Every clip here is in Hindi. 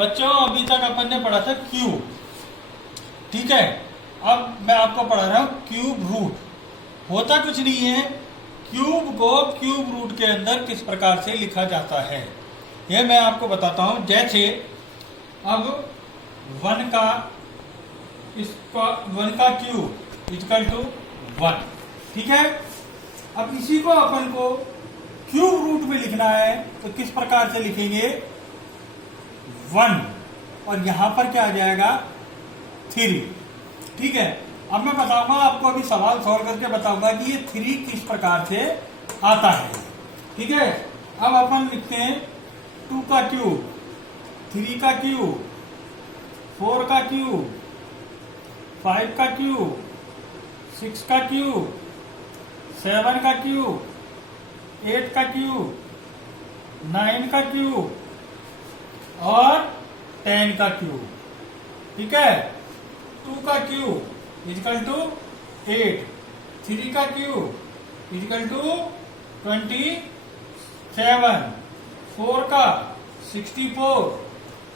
बच्चों अभी तक अपन ने पढ़ा था क्यूब, ठीक है। अब मैं आपको पढ़ा रहा हूं क्यूब रूट। होता कुछ नहीं है, क्यूब को क्यूब रूट के अंदर किस प्रकार से लिखा जाता है यह मैं आपको बताता हूं। जैसे अब वन का क्यूब इक्वल टू 1, ठीक है। अब इसी को अपन को क्यूब रूट में लिखना है तो किस प्रकार से लिखेंगे, 1 और यहां पर क्या आ जाएगा 3, ठीक है। अब मैं बताऊंगा आपको, अभी सवाल सॉल्व करके बताऊंगा कि ये 3 किस प्रकार से आता है, ठीक है। अब अपन लिखते हैं 2 का क्यूब, 3 का क्यूब, 4 का क्यूब, 5 का क्यूब, 6 का क्यूब, 7 का क्यूब, 8 का क्यूब, 9 का क्यूब और 10 का क्यूब, ठीक है। 2 का क्यूब इक्वल टू 8, 3 का क्यूब इक्वल टू 27, 4 का 64,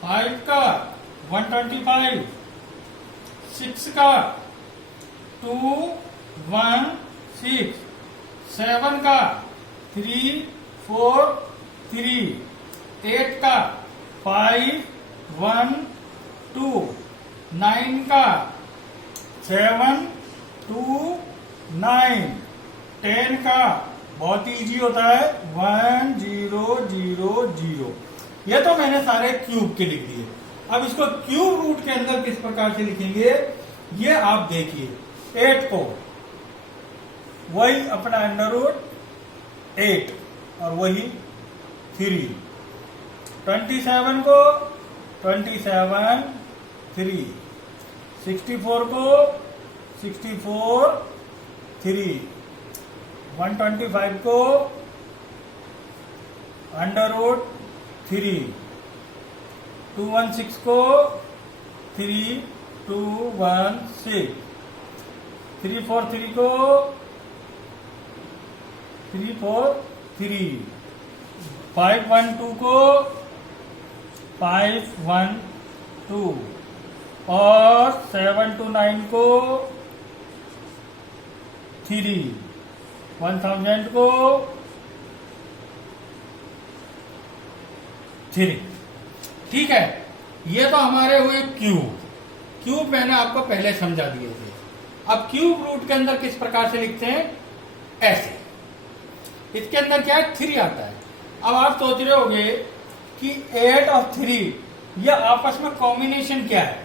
5 का 125, 6 का 216, 7 का 343, 8 का 512, 9 का 729, 10 का बहुत इजी होता है 1000। ये तो मैंने सारे क्यूब के लिख दिए। अब इसको क्यूब रूट के अंदर किस प्रकार से लिखेंगे ये आप देखिए। 8 को वही अपना अंडर रूट 8 और वही 3, 27 को 27 3, 64 को 64 3, 125 को अंडर रूट 3, 216 को 3216, 343 को 343, 512 को 512 और 729 को 3, 1000 को 3, ठीक है। ये तो हमारे हुए क्यूब मैंने आपको पहले समझा दिए थे। अब क्यूब रूट के अंदर किस प्रकार से लिखते हैं, ऐसे। इसके अंदर क्या है 3 आता है। अब आप सोच रहे होंगे कि 8 और 3 ये आपस में कॉम्बिनेशन क्या है,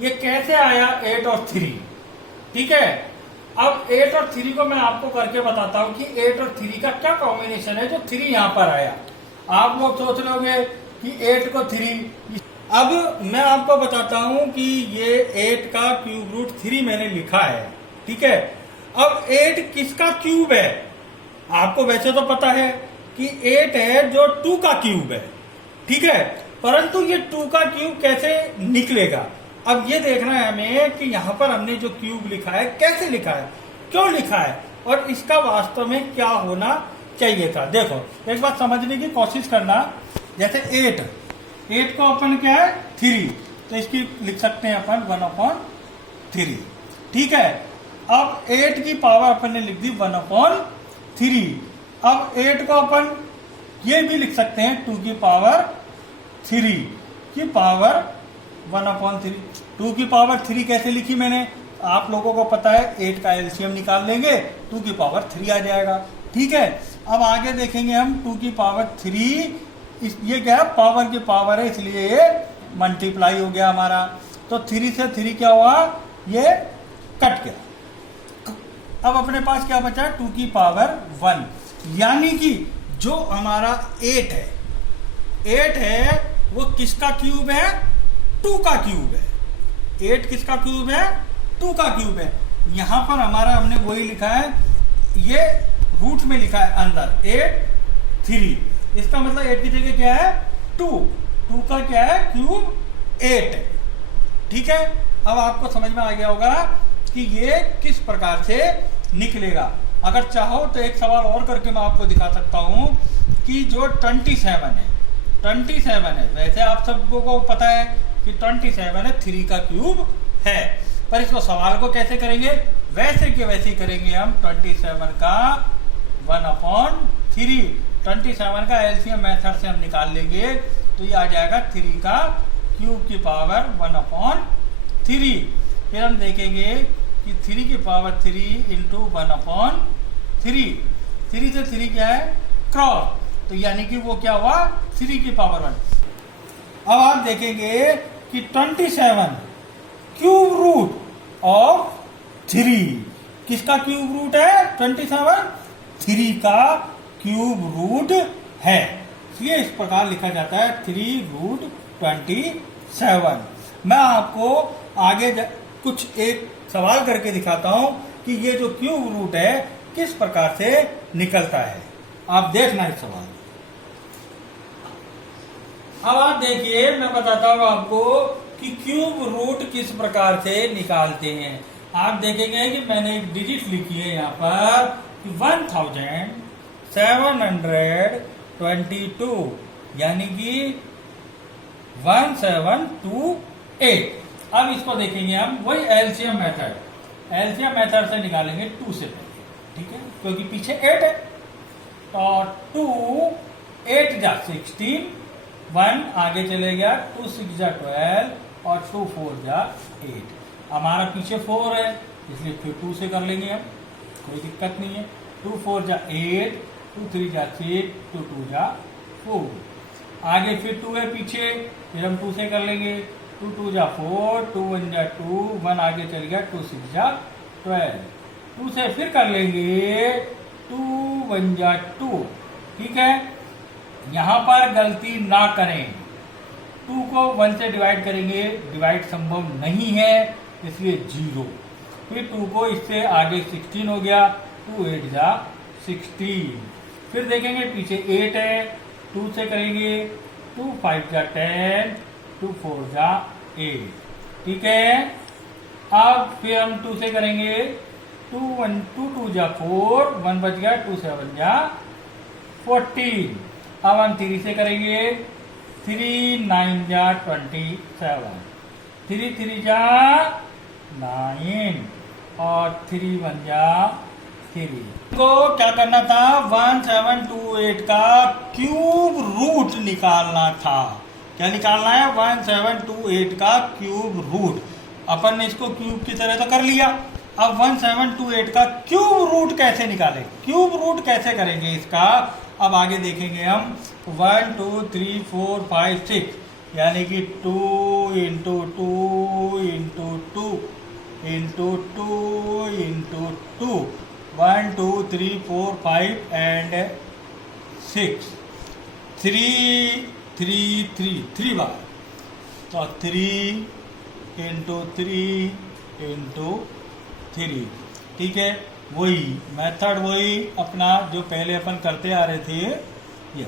ये कैसे आया 8 और 3, ठीक है। अब 8 और 3 को मैं आपको करके बताता हूं कि 8 और 3 का क्या कॉम्बिनेशन है जो 3 यहां पर आया। आप लोग सोच रहे होंगे कि 8 को 3, अब मैं आपको बताता हूं कि ये 8 का क्यूब रूट 3 मैंने लिखा है, ठीक है। अब 8 किसका क्यूब है, आपको वैसे तो पता है कि 8 है जो 2 का क्यूब है, ठीक है। परंतु ये 2 का क्यूब कैसे निकलेगा, अब ये देखना है हमें कि यहां पर हमने जो क्यूब लिखा है कैसे लिखा है, क्यों लिखा है और इसका वास्तव में क्या होना चाहिए था। देखो एक बात समझने की कोशिश करना। जैसे 8 को अपन क्या है 3, तो इसकी लिख सकते हैं अपन 1/3, ठीक है। अब 8 की पावर अपन ने लिख दी 1/3। अब 8 को अपन ये भी लिख सकते हैं 2 की पावर 3 की पावर 1/3। 2 की पावर 3 कैसे लिखी मैंने, आप लोगों को पता है 8 का एलसीएम निकाल लेंगे 2 की पावर 3 आ जाएगा, ठीक है। अब आगे देखेंगे हम 2 की पावर 3, ये क्या है पावर की पावर है इसलिए ये मल्टीप्लाई हो गया हमारा। तो 3 से 3 क्या हुआ, ये कट गया। अब अपने पास क्या बचा 2 की पावर 1, यानी कि जो हमारा 8 है वो किसका क्यूब है, 2 का क्यूब है। 8 किसका क्यूब है, 2 का क्यूब है। यहां पर हमारा हमने वही लिखा है, ये रूट में लिखा है अंदर 8 3, इसका मतलब 8 की जगह क्या है 2 का क्या है क्यूब 8 है, ठीक है। अब आपको समझ में आ गया होगा कि ये किस प्रकार से निकलेगा। अगर चाहो तो एक सवाल और करके मैं आपको दिखा सकता हूं कि जो 27 है 27 है। वैसे आप सबको को पता है कि 27 है, 3 का क्यूब है, पर इसको सवाल को कैसे करेंगे, वैसे के वैसे ही करेंगे हम। 27 का 1/3, 27 का एलसीएम मेथड से हम निकाल लेंगे तो ये आ जाएगा 3 का क्यूब की पावर 1/3। फिर हम देखेंगे कि 3 की पावर 3 इंटू 1/3, 3 से 3 क्या है, क्रॉस, तो यानी कि वो क्या हुआ, 3 की पावर 1। अब आप देखेंगे कि 27 क्यूब रूट ऑफ 3, किसका क्यूब रूट है, 27 3 का क्यूब रूट है, इसलिए इस प्रकार लिखा जाता है 3√27। मैं आपको आगे कुछ एक सवाल करके दिखाता हूं कि ये जो क्यूब रूट है किस प्रकार से निकलता है। आप देखना इस सवाल। अब आप देखिए, मैं बताता हूं आपको कि क्यूब रूट किस प्रकार से निकालते हैं। आप देखेंगे कि मैंने एक डिजिट लिखी है यहाँ पर 1722, यानी कि 1728। अब इसको देखेंगे हम, वही एलसीएम मेथड से निकालेंगे 2 से पहले, ठीक है, क्योंकि पीछे 8 है, तो 2 8 जा 16, 1 आगे चले गया, 2 6 जा 12 और 2 4 जा 8। हमारा पीछे 4 है, इसलिए फिर 2 से कर लेंगे हम, कोई दिक्कत नहीं है। 2 4 जा 8, 2 3 जा 6, 2 2 जा 4। आगे फिर 2 है पीछे, फिर हम 2 से कर लेंगे, 2 2 जा 4, 2 1 जा 2, 1 आगे चल गया, 2 6 जा 12। 2 से फिर कर लेंगे, 2 1 जा 2, ठीक है। यहां पर गलती ना करें, 2 को 1 से डिवाइड करेंगे, डिवाइड संभव नहीं है, इसलिए 0। फिर 2 को इससे आगे 16 हो गया, 2 8 जा 16। फिर देखेंगे पीछे 8 है, 2 से करेंगे, 2 5 जा 10, 2 4 जा 8, ठीक है। अब फिर हम 2 से करेंगे, 2 1 2 2 जा 4, 1 बच गया, 2 7 जा 14। अब हम 3 से करेंगे, 3 9 जा 27, 3 3 जा 9 और 3 1 जा 3। को क्या करना था, 1728 का क्यूब रूट निकालना था। क्या निकालना है, 1728 का क्यूब रूट। अपन ने इसको क्यूब की तरह तो कर लिया, अब 1728 का क्यूब रूट कैसे निकालें, क्यूब रूट कैसे करेंगे इसका, अब आगे देखेंगे हम। 1 2 3 4 5 6, यानी कि 2 into 2 into 2 into 2 into 2, 1 2 3 4 5 and 6, 3 3 3 3 बार, तो 3 इंटू 3 इंटू 3, ठीक है। वही मेथड, वही अपना जो पहले अपन करते आ रहे थे ये।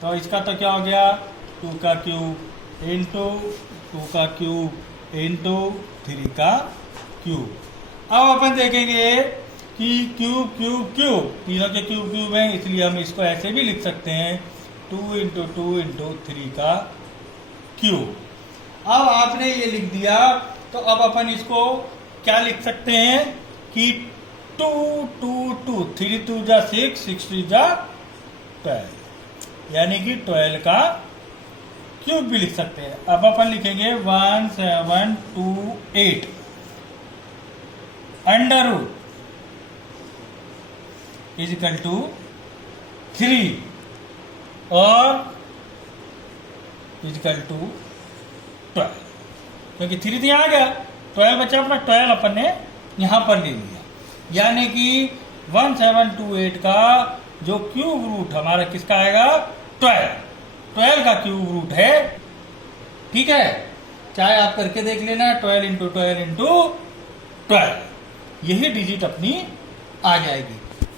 तो इसका तो क्या हो गया, 2 का क्यूब इंटू 2 का क्यूब इंटू 3 का क्यूब। अब अपन देखेंगे कि क्यूब क्यूब क्यूब, तीनों के क्यूब क्यूब हैं, इसलिए हम इसको ऐसे भी लिख सकते हैं, 2 इंटू 2 इंटू 3 का क्यूब। अब आपने ये लिख दिया, तो अब अपन इसको क्या लिख सकते हैं कि 2 2 2, 3 2 जा 6, 6 3 जा 12, यानी कि 12 का क्यूब भी लिख सकते हैं। अब अपन लिखेंगे 1728 अंडर रूट इजिकल टू 3 और इजिकल टू 12, क्योंकि 3 तो यहाँ आ गया, 12 बचा अपना, 12 अपन ने यहां पर ले लिया, यानी कि 1728 का जो क्यूब रूट हमारा किसका आएगा, 12 का क्यूब रूट है, ठीक है। चाहे आप करके देख लेना, 12 इंटू 12 इंटू 12, यही डिजिट अपनी आ जाएगी।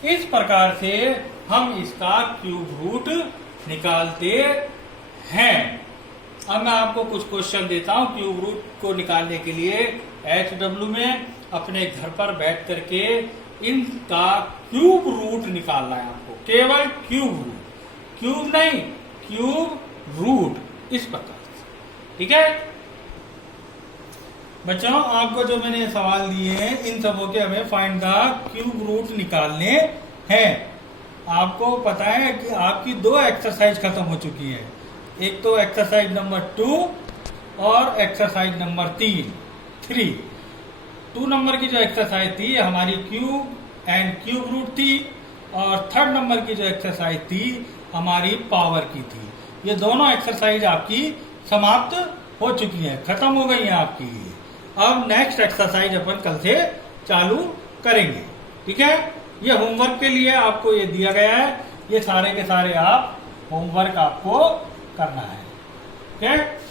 इस प्रकार से हम इसका क्यूब रूट निकालते हैं। अब मैं आपको कुछ क्वेश्चन देता हूं क्यूब रूट को निकालने के लिए। HW में अपने घर पर बैठ करके इनका क्यूब रूट निकालना है आपको, केवल क्यूब रूट, क्यूब नहीं, क्यूब रूट, इस प्रकार से। ठीक है बच्चों, आपको जो मैंने सवाल दिए हैं इन सबों के हमें फाइंड द क्यूब रूट निकालने हैं। आपको पता है कि आपकी 2 एक्सरसाइज खत्म हो चुकी है, एक तो एक्सरसाइज नंबर 2 और एक्सरसाइज नंबर 3। 2 नंबर की जो एक्सरसाइज थी हमारी क्यूब एंड क्यूब रूट थी, और 3rd नंबर की जो एक्सरसाइज थी हमारी पावर की थी। ये दोनों एक्सरसाइज आपकी समाप्त हो चुकी है, खत्म हो गई है आपकी। अब नेक्स्ट एक्सरसाइज अपन कल से चालू करेंगे। ठीक है, ये होमवर्क के लिए आपको ये दिया गया है, ये सारे के सारे आप होमवर्क आपको करना है। ठीक है।